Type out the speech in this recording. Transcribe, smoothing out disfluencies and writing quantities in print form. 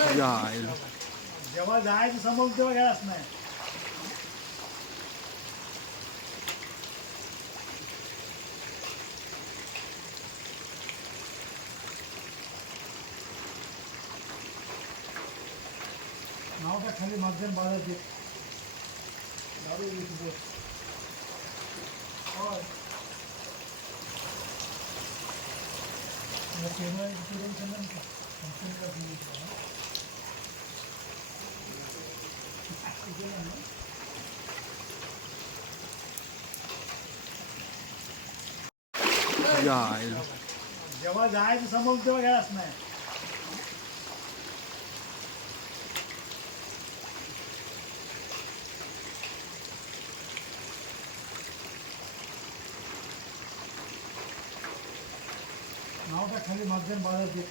यायला जेव्हा जायचं समोर तेव्हा घ्यायलाच नाही. नाव का खाली माध्यम बाळाचे होय यायला जेव्हा जायचं समोर तेव्हा घ्यायलाच नाही. नाव का खाली माध्यम बाळाचे